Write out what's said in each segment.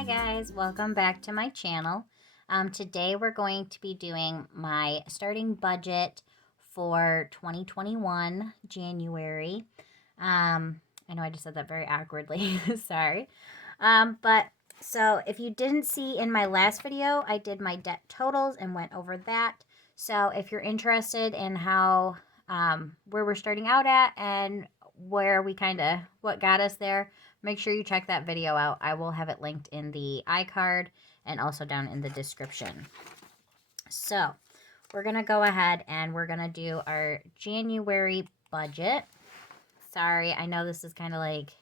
Hi guys, welcome back to my channel. Today we're going to be doing my starting budget for 2021 January. I know I just said that very awkwardly, sorry. But so if you didn't see in my last video, I did my debt totals and went over that. So if you're interested in how, where we're starting out at and where we what got us there, make sure you check that video out. I will have it linked in the iCard and also down in the description. So we're going to go ahead and we're going to do our January budget. Sorry, I know this is kind of like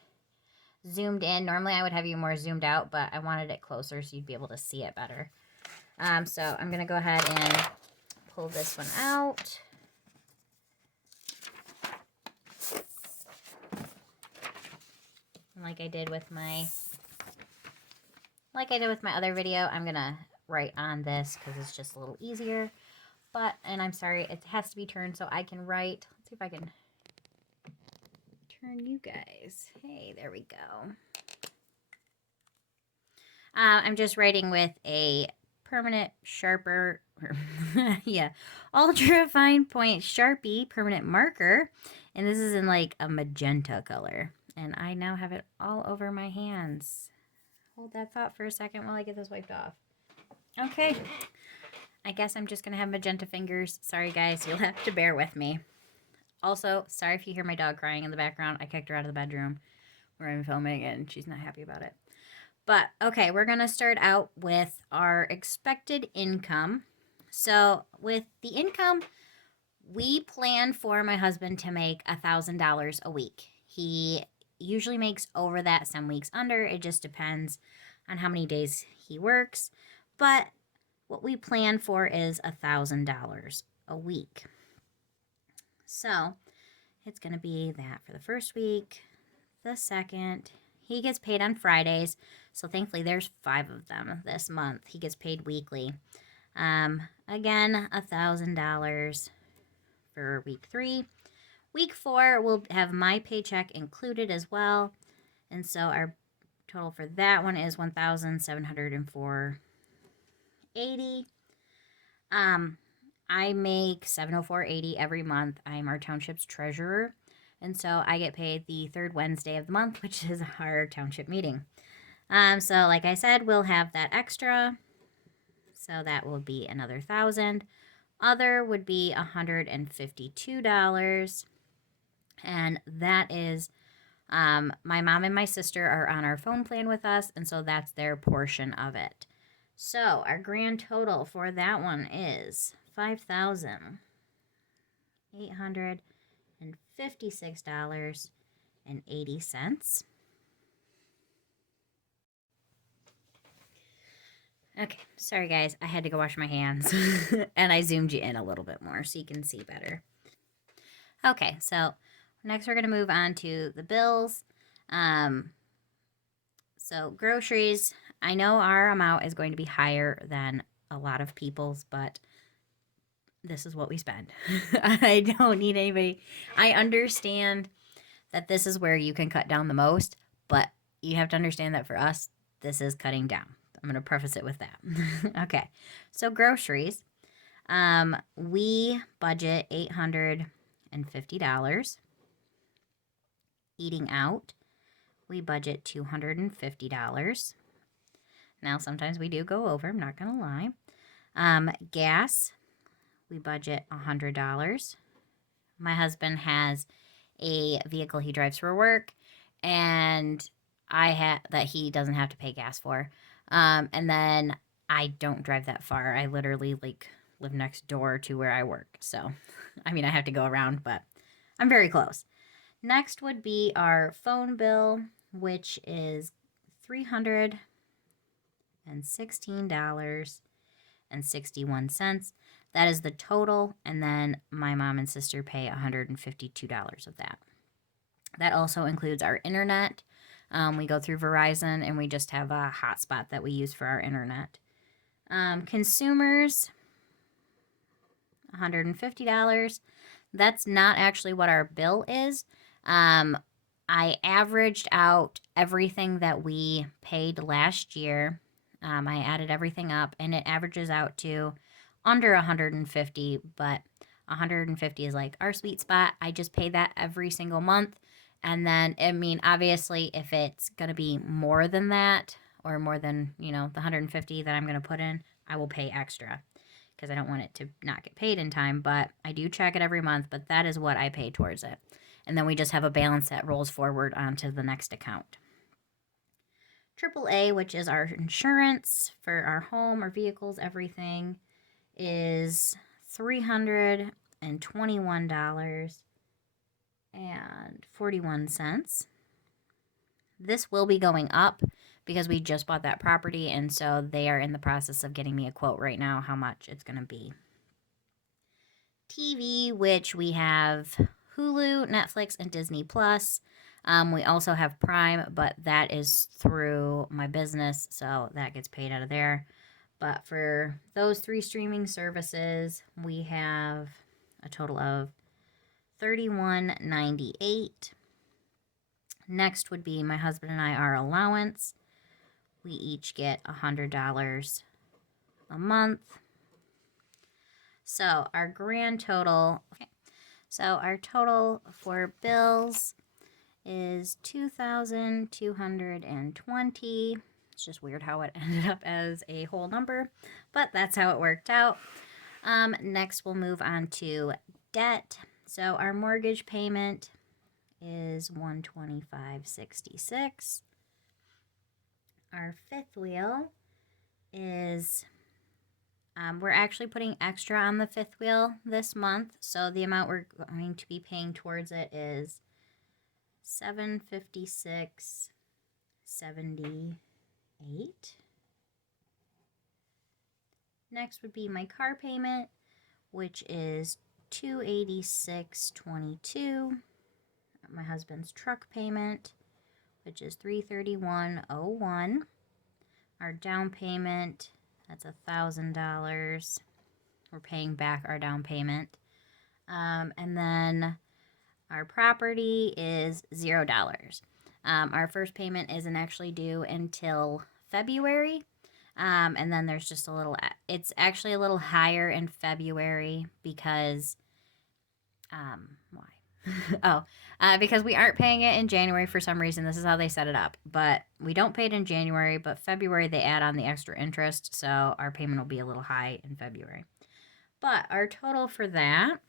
zoomed in. Normally I would have you more zoomed out, but I wanted it closer so you'd be able to see it better. So I'm going to go ahead and pull this one out. Like I did with my other video, I'm going to write on this because it's just a little easier. And I'm sorry, it has to be turned so I can write. Let's see if I can turn you guys. Hey, there we go. I'm just writing with a permanent sharper, yeah, ultra fine point Sharpie permanent marker. And this is in like a magenta color. And I now have it all over my hands. Hold that thought for a second while I get this wiped off. Okay. I guess I'm just going to have magenta fingers. Sorry, guys. You'll have to bear with me. Also, sorry if you hear my dog crying in the background. I kicked her out of the bedroom where I'm filming, and she's not happy about it. But, okay, we're going to start out with our expected income. So, with the income, we plan for my husband to make $1,000 a week. He usually makes over that, some weeks under. It just depends on how many days he works. But what we plan for is $1,000 a week. So it's going to be that for the first week, the second. He gets paid on Fridays, so thankfully there's 5 of them this month. He gets paid weekly. Again, $1,000 for week 3. Week 4 will have my paycheck included as well, and so our total for that one is $1,704.80. I make $704.80 every month. I'm our township's treasurer, and so I get paid the third Wednesday of the month, which is our township meeting. So like I said, we'll have that extra, so that will be another $1,000. Other would be $152, and that is my mom and my sister are on our phone plan with us, and so that's their portion of it. So our grand total for that one is $5,856.80. Okay, sorry guys, I had to go wash my hands and I zoomed you in a little bit more so you can see better. Okay, so next we're going to move on to the bills. So groceries, I know our amount is going to be higher than a lot of people's, but this is what we spend. I don't need anybody. I understand that this is where you can cut down the most, but you have to understand that for us, this is cutting down. I'm going to preface it with that. Okay, so groceries. We budget $850. Eating out, we budget $250. Now, sometimes we do go over, I'm not going to lie. Gas, we budget $100. My husband has a vehicle he drives for work, and that he doesn't have to pay gas for. And then I don't drive that far. I literally live next door to where I work. So, I mean, I have to go around, but I'm very close. Next would be our phone bill, which is $316.61. That is the total, and then my mom and sister pay $152 of that. That also includes our internet. We go through Verizon, and we just have a hotspot that we use for our internet. Consumers, $150. That's not actually what our bill is. I averaged out everything that we paid last year. I added everything up, and it averages out to under 150, but 150 is like our sweet spot. I just pay that every single month. And then, I mean, obviously, if it's going to be more than that, or more than, the 150 that I'm going to put in, I will pay extra because I don't want it to not get paid in time. But I do check it every month, but that is what I pay towards it. And then we just have a balance that rolls forward onto the next account. AAA, which is our insurance for our home, our vehicles, everything, is $321.41. This will be going up because we just bought that property, and so they are in the process of getting me a quote right now how much it's going to be. TV, which we have Hulu, Netflix, and Disney Plus. We also have Prime, but that is through my business, so that gets paid out of there. But for those 3 streaming services, we have a total of $31.98. Next would be my husband and I, our allowance. We each get $100 a month. So our grand total, our total for bills is $2,220. It's just weird how it ended up as a whole number, but that's how it worked out. Next, we'll move on to debt. So our mortgage payment is $125.66. Our fifth wheel is we're actually putting extra on the fifth wheel this month, so the amount we're going to be paying towards it is $756.78. Next would be my car payment, which is $286.22. My husband's truck payment, which is $331.01. Our down payment, that's $1,000. We're paying back our down payment. And then our property is $0. Our first payment isn't actually due until February. And then there's just it's actually a little higher in February because, why? Because we aren't paying it in January for some reason. This is how they set it up. But we don't pay it in January, but February they add on the extra interest, so our payment will be a little high in February. But our total for that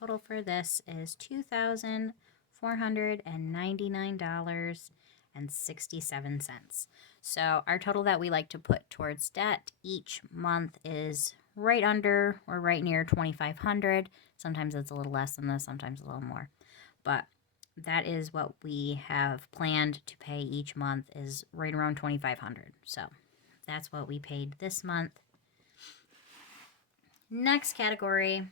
total for this is $2,499.67. So our total that we like to put towards debt each month is right under or right near $2,500. Sometimes it's a little less than this, sometimes a little more. But that is what we have planned to pay each month, is right around $2,500. So that's what we paid this month. Next category,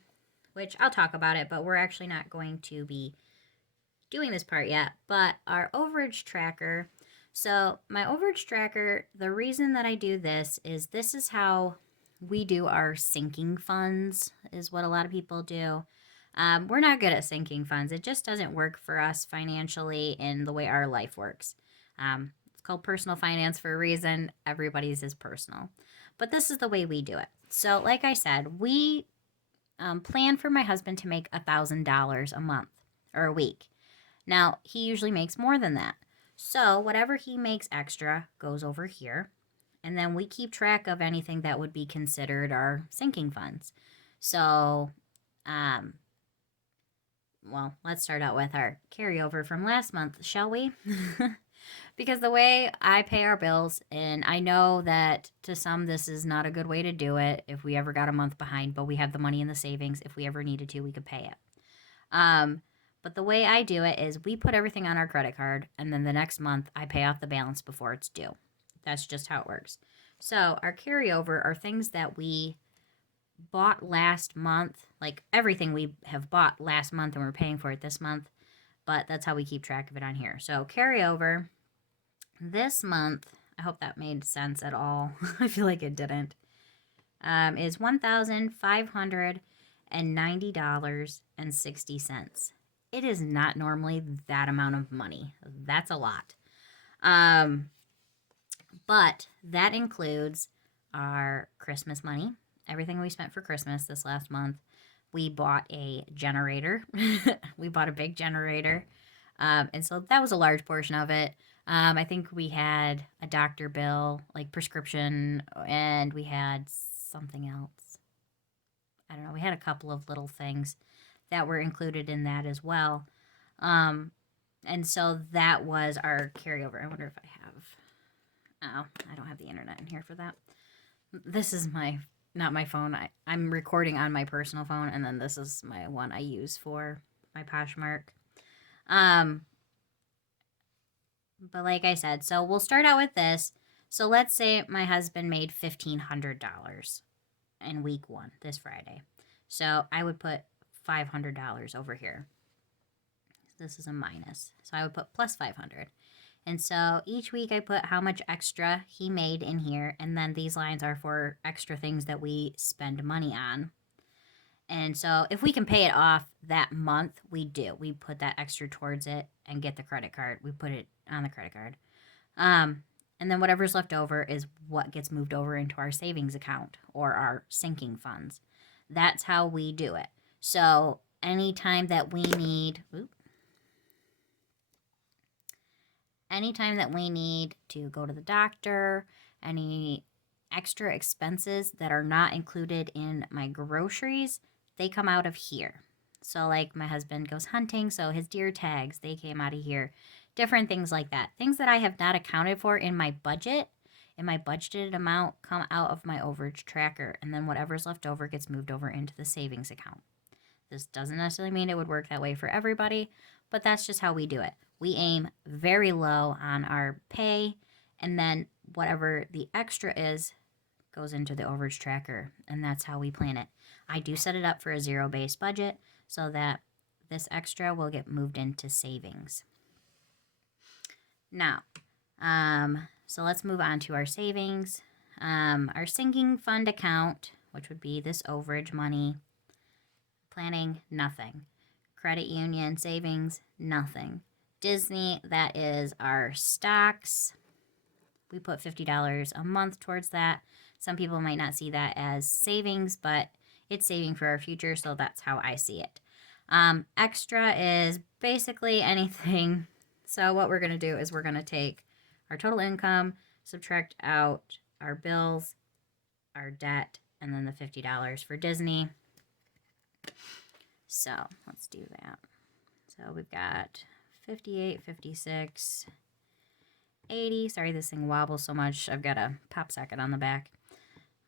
which I'll talk about it, but we're actually not going to be doing this part yet, but our overage tracker. So my overage tracker, the reason that I do this is how we do our sinking funds, is what a lot of people do. We're not good at sinking funds. It just doesn't work for us financially in the way our life works. It's called personal finance for a reason. Everybody's is personal. But this is the way we do it. So like I said, we plan for my husband to make $1,000 a month or a week. Now, he usually makes more than that. So whatever he makes extra goes over here. And then we keep track of anything that would be considered our sinking funds. So, well, let's start out with our carryover from last month, shall we? Because the way I pay our bills, and I know that to some this is not a good way to do it if we ever got a month behind, but we have the money in the savings. If we ever needed to, we could pay it. But the way I do it is we put everything on our credit card, and then the next month I pay off the balance before it's due. That's just how it works. So our carryover are things that we bought last month, like everything we have bought last month and we're paying for it this month, but that's how we keep track of it on here. So carryover this month, I hope that made sense at all. I feel like it didn't. Is $1,590.60. It is not normally that amount of money. That's a lot. But that includes our Christmas money, everything we spent for Christmas this last month. We bought a generator. We bought a big generator. And so that was a large portion of it. I think we had a doctor bill, like prescription, and we had something else. I don't know. We had a couple of little things that were included in that as well. And so that was our carryover. I wonder if I have. Oh, I don't have the internet in here for that. This is not my phone. I'm recording on my personal phone, and then this is my one I use for my Poshmark. But like I said, so we'll start out with this. So let's say my husband made $1,500 in week 1, this Friday. So I would put $500 over here. This is a minus. So I would put plus 500. And so each week I put how much extra he made in here. And then these lines are for extra things that we spend money on. And so if we can pay it off that month, we do. We put that extra towards it and get the credit card. We put it on the credit card. And then whatever's left over is what gets moved over into our savings account or our sinking funds. That's how we do it. So anytime that we need, to go to the doctor, any extra expenses that are not included in my groceries, they come out of here. So like my husband goes hunting, so his deer tags, they came out of here. Different things like that. Things that I have not accounted for in my budget, in my budgeted amount, come out of my overage tracker. And then whatever's left over gets moved over into the savings account. This doesn't necessarily mean it would work that way for everybody, but that's just how we do it. We aim very low on our pay, and then whatever the extra is goes into the overage tracker, and that's how we plan it. I do set it up for a zero-based budget so that this extra will get moved into savings. Now, so let's move on to our savings. Our sinking fund account, which would be this overage money. Planning, nothing. Credit union savings, nothing. Disney, that is our stocks. We put $50 a month towards that. Some people might not see that as savings, but it's saving for our future, so that's how I see it. Extra is basically anything. So what we're going to do is we're going to take our total income, subtract out our bills, our debt, and then the $50 for Disney. So let's do that. So we've got 58, 56, 80. Sorry, this thing wobbles so much. I've got a pop socket on the back.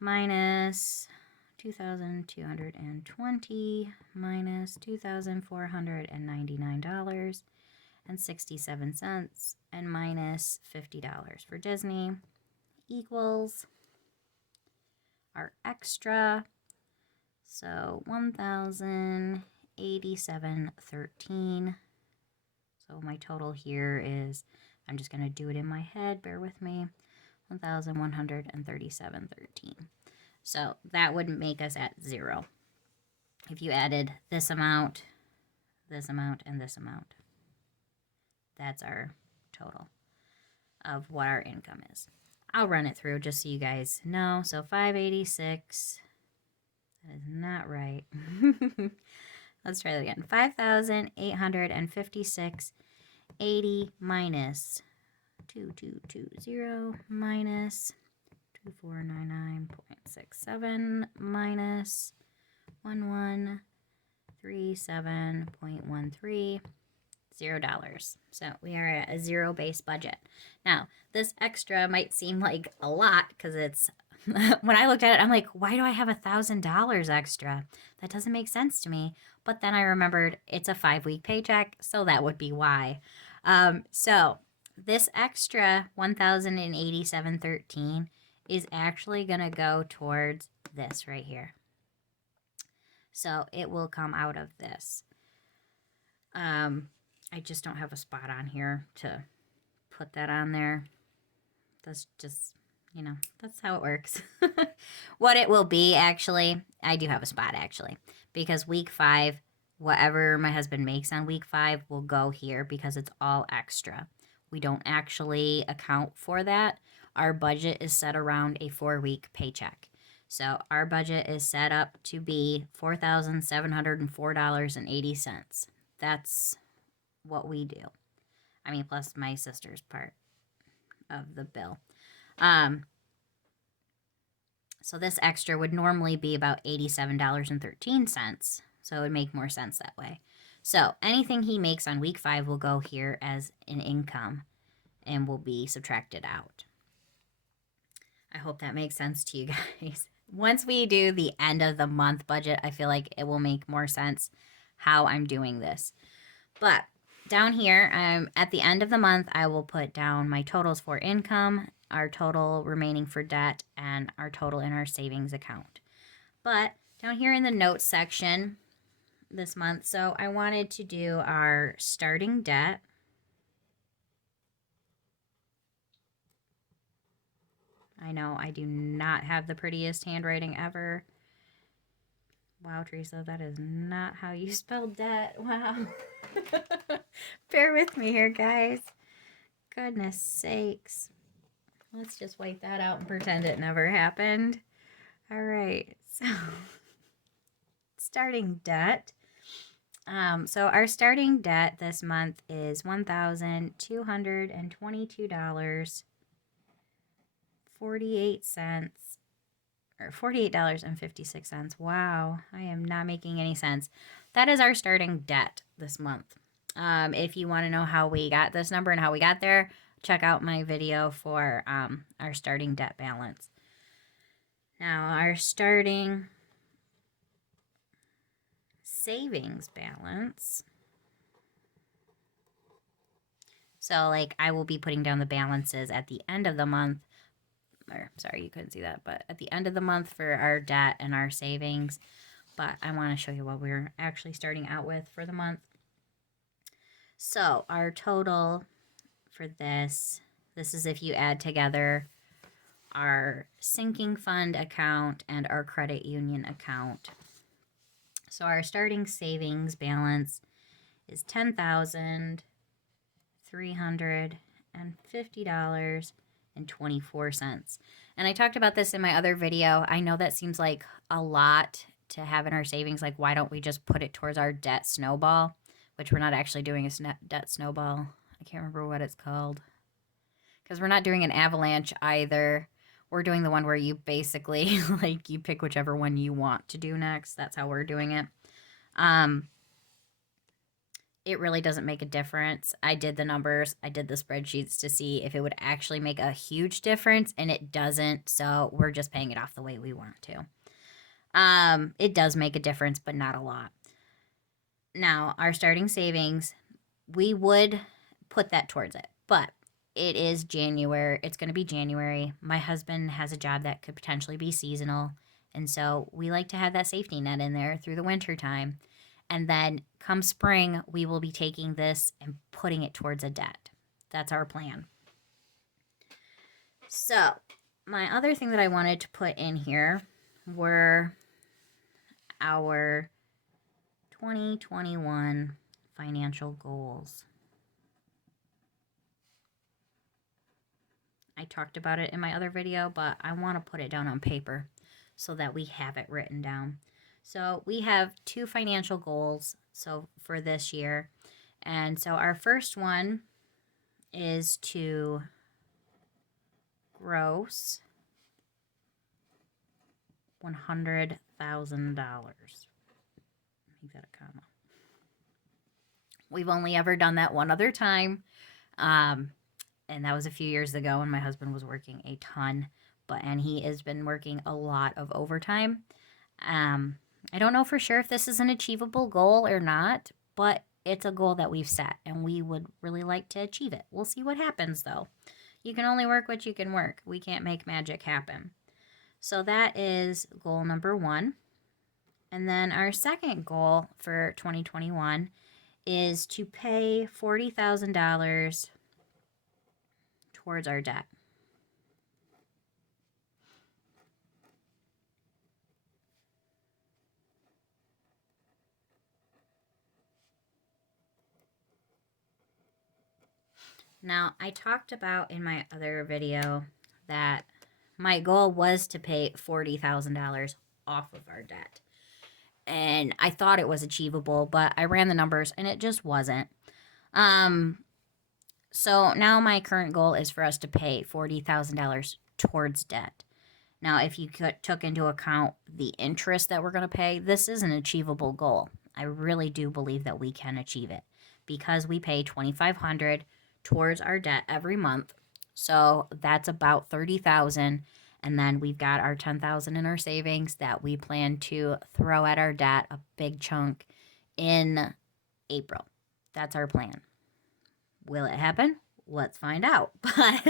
Minus 2,220 minus $2,499.67 and minus $50 for Disney equals our extra. So 1,087.13. So my total here is, I'm just going to do it in my head, bear with me, 1,137.13. So that would make us at 0 if you added this amount, and this amount. That's our total of what our income is. I'll run it through just so you guys know. So 586, that is not right. Let's try that again. 5,856.80 minus 2,220 minus 2,499.67 minus 1,137.13. $0. So we are at a zero-based budget. Now, this extra might seem like a lot because it's, when I looked at it, I'm like, why do I have $1,000 extra? That doesn't make sense to me. But then I remembered it's a 5-week paycheck, so that would be why. So this extra 1,087.13 is actually going to go towards this right here. So it will come out of this. I just don't have a spot on here to put that on there. That's just, that's how it works. What it will be, actually, I do have a spot, actually, because week 5, whatever my husband makes on week 5 will go here because it's all extra. We don't actually account for that. Our budget is set around a 4-week paycheck. So our budget is set up to be $4,704.80. That's what we do. I mean, plus my sister's part of the bill. So this extra would normally be about $87.13. So it would make more sense that way. So anything he makes on week 5 will go here as an income and will be subtracted out. I hope that makes sense to you guys. Once we do the end of the month budget, I feel like it will make more sense how I'm doing this. But down here, at the end of the month, I will put down my totals for income, our total remaining for debt, and our total in our savings account. But down here in the notes section this month, so I wanted to do our starting debt. I know I do not have the prettiest handwriting ever. Wow, Teresa, that is not how you spell debt. Wow. Bear with me here, guys. Goodness sakes. Let's just wipe that out and pretend it never happened. All right, so starting debt. So our starting debt this month is $1,222.48 or $48.56. Wow, I am not making any sense. That is our starting debt this month. If you want to know how we got this number and how we got there, check out my video for our starting debt balance. Now, our starting savings balance. So, like, I will be putting down the balances at the end of the month. Or, sorry, you couldn't see that, but at the end of the month for our debt and our savings. But I want to show you what we're actually starting out with for the month. So, our total for this is if you add together our sinking fund account and our credit union account. So our starting savings balance is $10,350.24. And I talked about this in my other video. I know that seems like a lot to have in our savings. Like, why don't we just put it towards our debt snowball, which we're not actually doing a debt snowball. I can't remember what it's called. Because we're not doing an avalanche either. We're doing the one where you basically, like, you pick whichever one you want to do next. That's how we're doing it. It really doesn't make a difference. I did the numbers. I did the spreadsheets to see if it would actually make a huge difference, and it doesn't. So we're just paying it off the way we want to. It does make a difference, but not a lot. Now, our starting savings, we would put that towards it, but it is January. It's going to be January. My husband has a job that could potentially be seasonal. And so we like to have that safety net in there through the winter time. And then come spring, we will be taking this and putting it towards a debt. That's our plan. So my other thing that I wanted to put in here were our 2021 financial goals. I talked about it in my other video, but I want to put it down on paper so that we have it written down. So we have 2 financial goals for this year. And so our first one is to gross $100,000. Make that a comma. We've only ever done that one other time. And that was a few years ago when my husband was working a ton, and he has been working a lot of overtime. I don't know for sure if this is an achievable goal or not, but it's a goal that we've set, and we would really like to achieve it. We'll see what happens, though. You can only work what you can work. We can't make magic happen. So that is goal number 1. And then our second goal for 2021 is to pay $40,000 towards our debt. Now, I talked about in my other video that my goal was to pay $40,000 off of our debt. And I thought it was achievable, but I ran the numbers and it just wasn't. So now my current goal is for us to pay $40,000 towards debt. Now, if you took into account the interest that we're going to pay, this is an achievable goal. I really do believe that we can achieve it because we pay $2,500 towards our debt every month. So that's about $30,000, and then we've got our $10,000 in our savings that we plan to throw at our debt, a big chunk, in April. That's our plan. Will it happen? Let's find out. But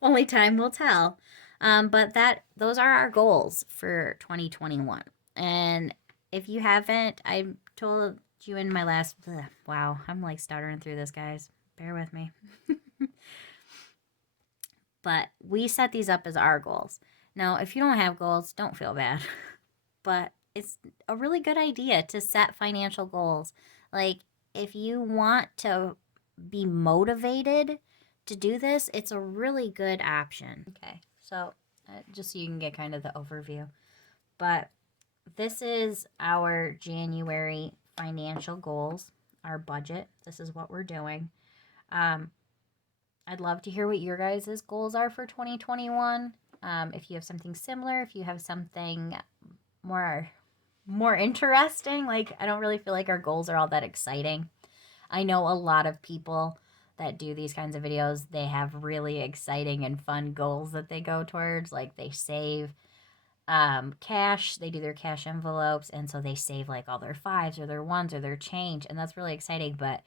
only time will tell. But those are our goals for 2021. And if you haven't, I told you in my last. Wow, I'm like stuttering through this, guys. Bear with me. But we set these up as our goals. Now, if you don't have goals, don't feel bad. But it's a really good idea to set financial goals. Like, if you want to be motivated to do this, it's a really good option. Okay, so just so you can get kind of the overview. But this is our January financial goals, our budget. This is what we're doing. I'd love to hear what your guys' goals are for 2021. If you have something similar, if you have something more interesting, like I don't really feel like our goals are all that exciting. I know a lot of people that do these kinds of videos, they have really exciting and fun goals that they go towards. Like they save cash, they do their cash envelopes, and so they save like all their fives or their ones or their change, and that's really exciting. But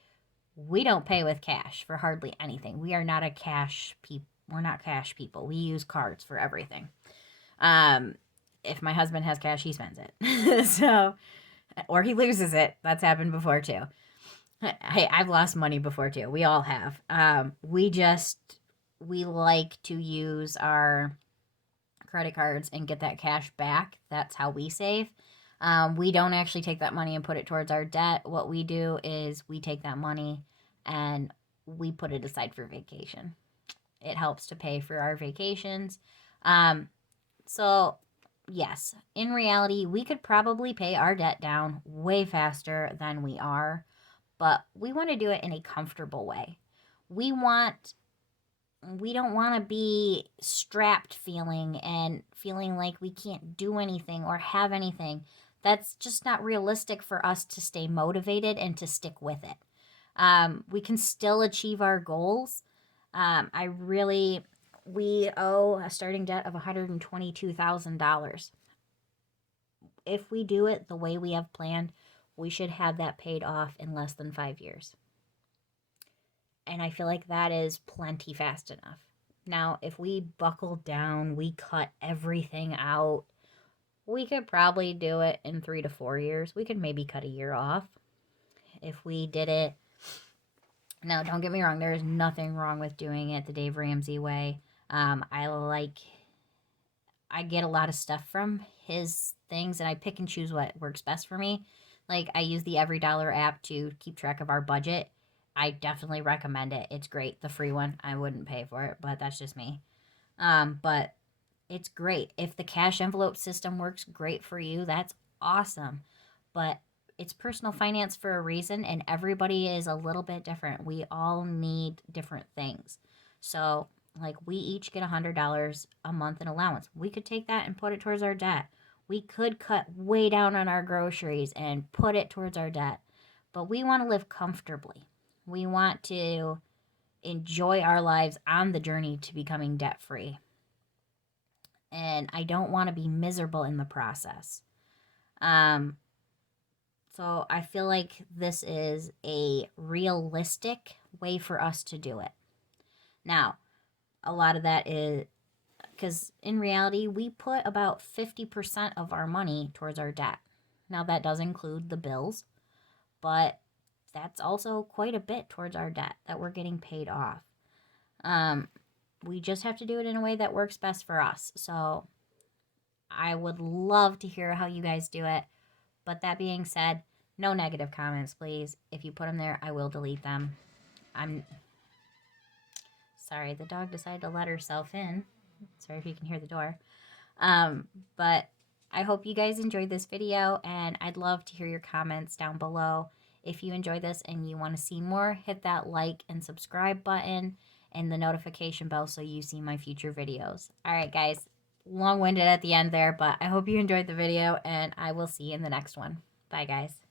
we don't pay with cash for hardly anything. We are not a cash people. We're not cash people. We use cards for everything. If my husband has cash, he spends it. So, or he loses it. That's happened before too. Hey, I've lost money before too. We all have. We like to use our credit cards and get that cash back. That's how we save. We don't actually take that money and put it towards our debt. What we do is we take that money and we put it aside for vacation. It helps to pay for our vacations. So, yes, in reality, we could probably pay our debt down way faster than we are, but we want to do it in a comfortable way. We don't want to be strapped feeling like we can't do anything or have anything. That's just not realistic for us to stay motivated and to stick with it. We can still achieve our goals. We owe a starting debt of $122,000. If we do it the way we have planned, we should have that paid off in less than 5 years. And I feel like that is plenty fast enough. Now, if we buckle down, we cut everything out, we could probably do it in 3 to 4 years. We could maybe cut a year off if we did it. Now, don't get me wrong, there is nothing wrong with doing it the Dave Ramsey way. I get a lot of stuff from his things, and I pick and choose what works best for me. Like, I use the EveryDollar app to keep track of our budget. I definitely recommend it. It's great. The free one. I wouldn't pay for it, but that's just me. But it's great. If the cash envelope system works great for you, that's awesome. But it's personal finance for a reason, and everybody is a little bit different. We all need different things. So, like, we each get $100 a month in allowance. We could take that and put it towards our debt. We could cut way down on our groceries and put it towards our debt. But we want to live comfortably. We want to enjoy our lives on the journey to becoming debt free. And I don't want to be miserable in the process. So I feel like this is a realistic way for us to do it. Now, a lot of that is because in reality, we put about 50% of our money towards our debt. Now that does include the bills, but that's also quite a bit towards our debt that we're getting paid off. We just have to do it in a way that works best for us. So I would love to hear how you guys do it. But that being said, no negative comments, please. If you put them there, I will delete them. I'm sorry, the dog decided to let herself in. Sorry if you can hear the door. But I hope you guys enjoyed this video, and I'd love to hear your comments down below. If you enjoyed this and you want to see more, hit that like and subscribe button and the notification bell so you see my future videos. All right, guys, long-winded at the end there, but I hope you enjoyed the video, and I will see you in the next one. Bye, guys.